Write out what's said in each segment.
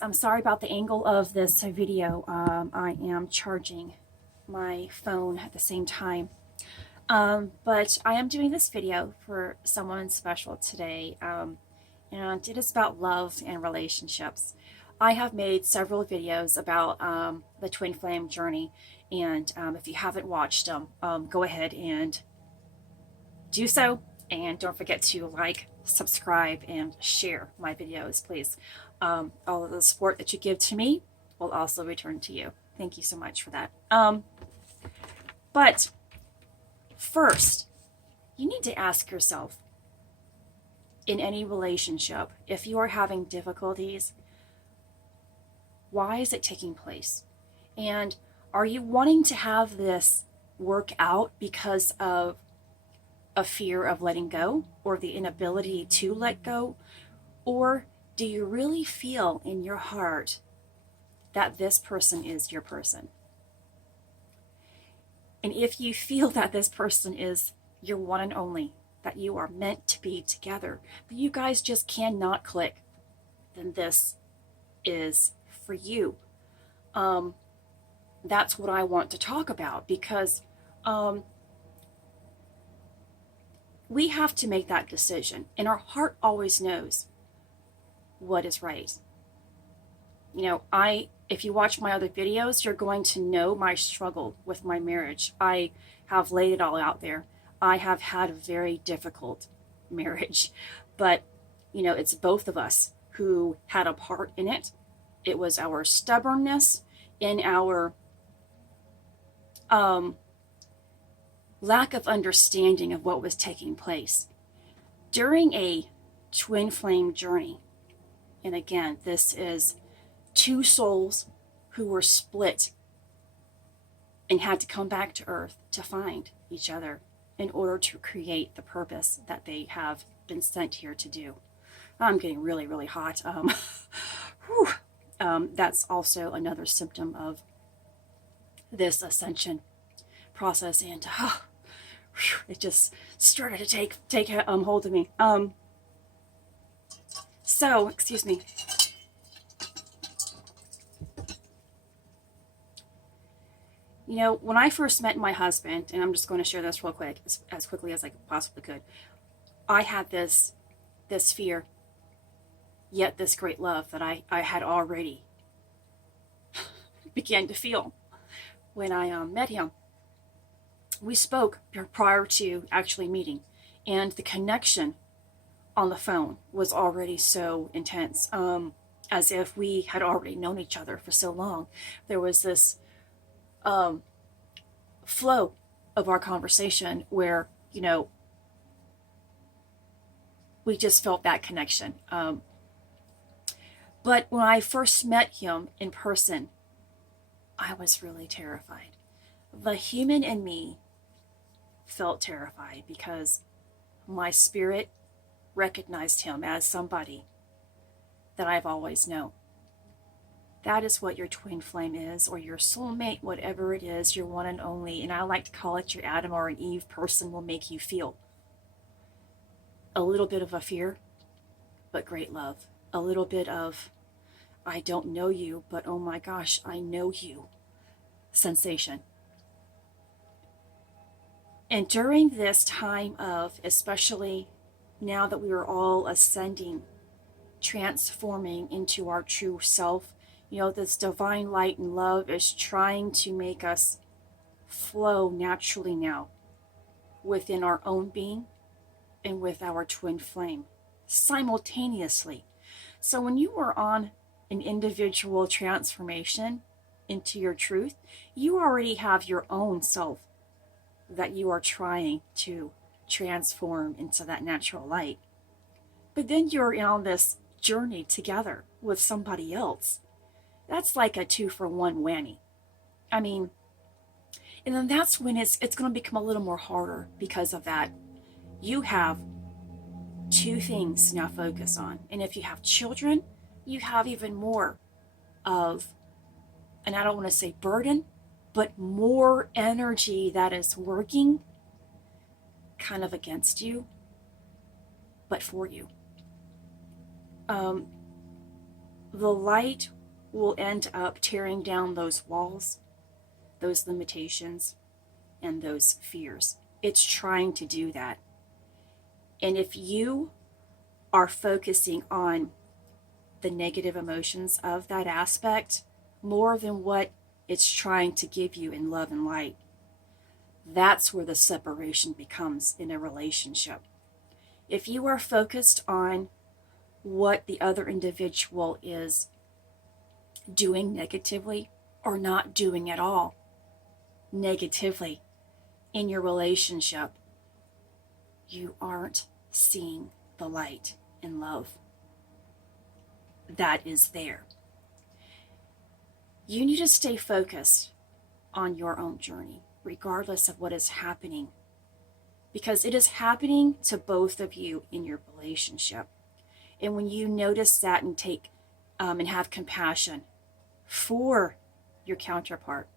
I'm sorry about the angle of this video. I am charging my phone at the same time. But I am doing this video for someone special today. And it is about love and relationships. I have made several videos about the twin flame journey. And if you haven't watched them, go ahead and do so. And don't forget to like, subscribe, and share my videos, please. All of the support that you give to me will also return to you. Thank you so much for that. But first, you need to ask yourself, in any relationship, if you are having difficulties, why is it taking place? And are you wanting to have this work out because of a fear of letting go or the inability to let go? Or do you really feel in your heart that this person is your person? And if you feel that this person is your one and only, that you are meant to be together, but you guys just cannot click, then this is for you. That's what I want to talk about, because we have to make that decision, and our heart always knows what is right. You know, if you watch my other videos, you're going to know my struggle with my marriage. I have laid it all out there. I have had a very difficult marriage, but you know, it's both of us who had a part in it. It was our stubbornness and our lack of understanding of what was taking place during a twin flame journey. And again, this is two souls who were split and had to come back to Earth to find each other in order to create the purpose that they have been sent here to do. I'm getting really, really hot. That's also another symptom of this ascension process, and it just started to take hold of me. So, excuse me. You know, when I first met my husband, and I'm just going to share this real quick, as quickly as I possibly could, I had this fear, yet this great love that I had already began to feel when I met him. We spoke prior to actually meeting, and the connection on the phone was already so intense, as if we had already known each other for so long. There was this flow of our conversation where, you know, we just felt that connection. But when I first met him in person, I was really terrified. The human in me felt terrified because my spirit recognized him as somebody that I've always known. That is what your twin flame is, or your soulmate, whatever it is, your one and only. And I like to call it your Adam or an Eve person will make you feel a little bit of a fear, but great love. A little bit of, I don't know you, but oh my gosh, I know you sensation. And during this time of, especially now that we are all ascending, transforming into our true self, you know, this divine light and love is trying to make us flow naturally now within our own being and with our twin flame simultaneously. So when you are on an individual transformation into your truth, you already have your own self that you are trying to transform into that natural light. But then you're on this journey together with somebody else. That's like a 2-for-1 whammy. I mean, and then that's when it's going to become a little more harder because of that. You have two things to now focus on. And if you have children, you have even more of, and I don't want to say burden, but more energy that is working kind of against you, but for you. the light will end up tearing down those walls, those limitations, and those fears. It's trying to do that. And if you are focusing on the negative emotions of that aspect more than what it's trying to give you in love and light, that's where the separation becomes in a relationship. If you are focused on what the other individual is doing negatively or not doing at all negatively in your relationship, you aren't seeing the light and love that is there. You need to stay focused on your own journey, regardless of what is happening, because it is happening to both of you in your relationship. And when you notice that and take and have compassion for your counterpart,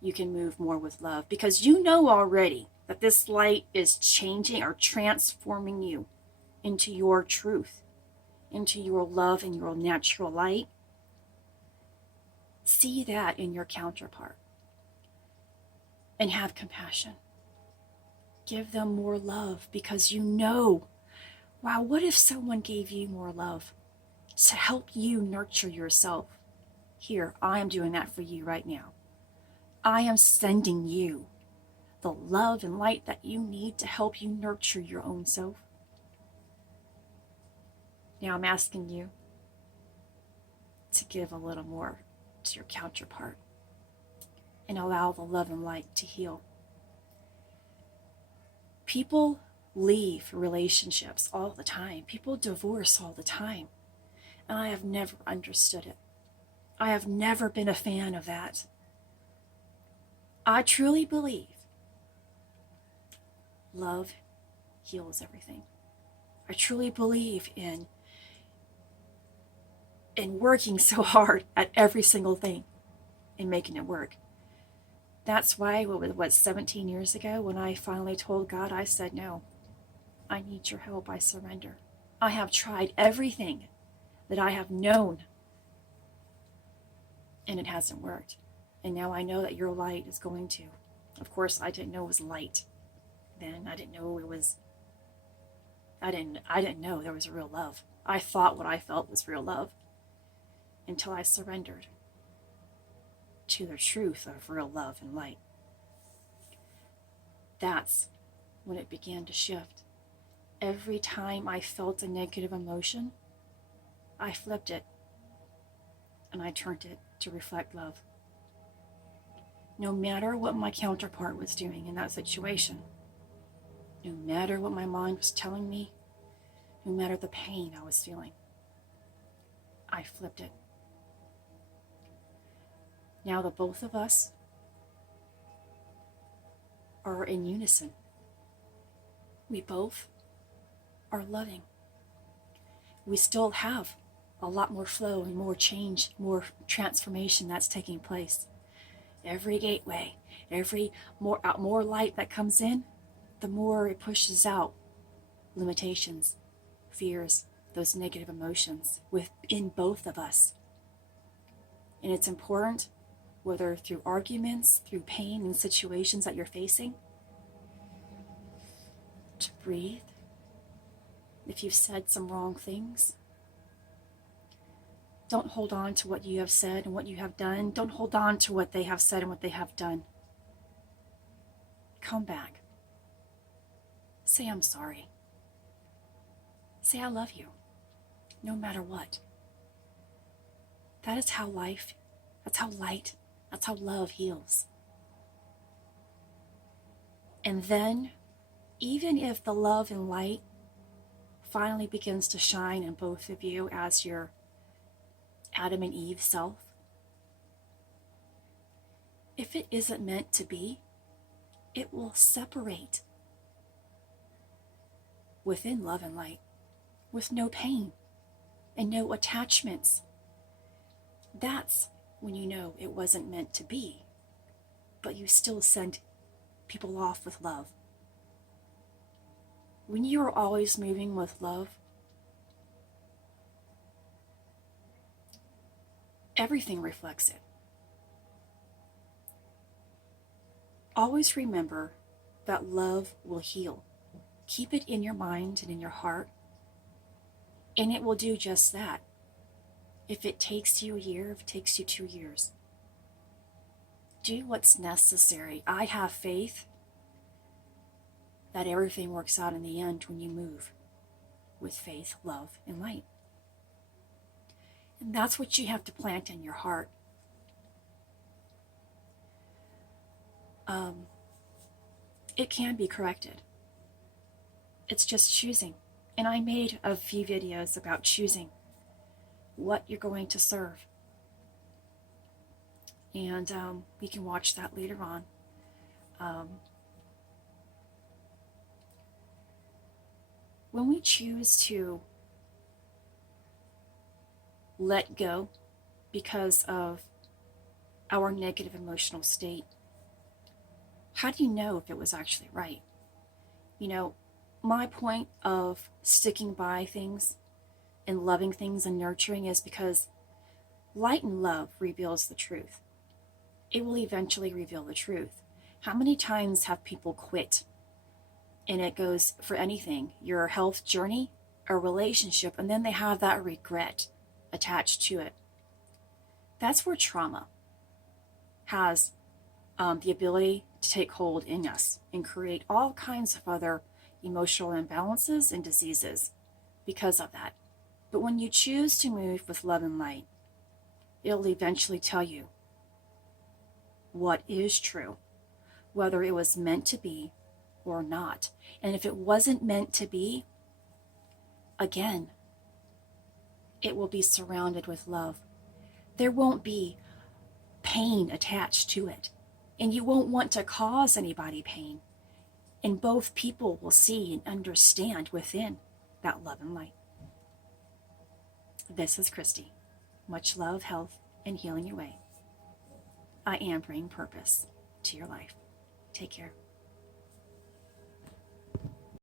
you can move more with love, because you know already that this light is changing or transforming you into your truth, into your love and your natural light. See that in your counterpart and have compassion. Give them more love, because you know, wow, what if someone gave you more love to help you nurture yourself? Here, I am doing that for you right now. I am sending you the love and light that you need to help you nurture your own self. Now I'm asking you to give a little more to your counterpart and allow the love and light to heal. People leave relationships all the time. People divorce all the time. And I have never understood it. I have never been a fan of that. I truly believe love heals everything. I truly believe in working so hard at every single thing and making it work. That's why, 17 years ago, when I finally told God, I said, no, I need your help. I surrender. I have tried everything that I have known, and it hasn't worked. And now I know that your light is going to. Of course, I didn't know it was light then. I didn't know there was real love. I thought what I felt was real love until I surrendered to the truth of real love and light. That's when it began to shift. Every time I felt a negative emotion, I flipped it and I turned it to reflect love. No matter what my counterpart was doing in that situation, no matter what my mind was telling me, no matter the pain I was feeling, I flipped it. Now the both of us are in unison. We both are loving. We still have a lot more flow and more change, more transformation that's taking place. Every gateway, every more light that comes in, the more it pushes out limitations, fears, those negative emotions within both of us. And it's important, whether through arguments, through pain and situations that you're facing, to breathe. If you've said some wrong things, don't hold on to what you have said and what you have done. Don't hold on to what they have said and what they have done. Come back. Say, I'm sorry. Say, I love you, no matter what. That is how life, that's how light, that's how love heals. And then, even if the love and light finally begins to shine in both of you as your Adam and Eve self, if it isn't meant to be, it will separate within love and light, with no pain and no attachments. That's when you know it wasn't meant to be, but you still send people off with love. When you are always moving with love, everything reflects it. Always remember that love will heal. Keep it in your mind and in your heart, and it will do just that. If it takes you a year, if it takes you 2 years, do what's necessary. I have faith that everything works out in the end when you move with faith, love, and light. And that's what you have to plant in your heart. It can be corrected. It's just choosing. And I made a few videos about choosing what you're going to serve. And we can watch that later on. When we choose to let go because of our negative emotional state, how do you know if it was actually right? You know, my point of sticking by things and loving things and nurturing is because light and love reveals the truth. It will eventually reveal the truth. How many times have people quit? And it goes for anything, your health journey, a relationship, and then they have that regret attached to it. That's where trauma has the ability to take hold in us and create all kinds of other emotional imbalances and diseases because of that. But when you choose to move with love and light, it'll eventually tell you what is true, whether it was meant to be or not. And if it wasn't meant to be, again, it will be surrounded with love. There won't be pain attached to it, and you won't want to cause anybody pain. And both people will see and understand within that love and light. This is Christy. Much love, health, and healing your way. I am bringing purpose to your life. Take care.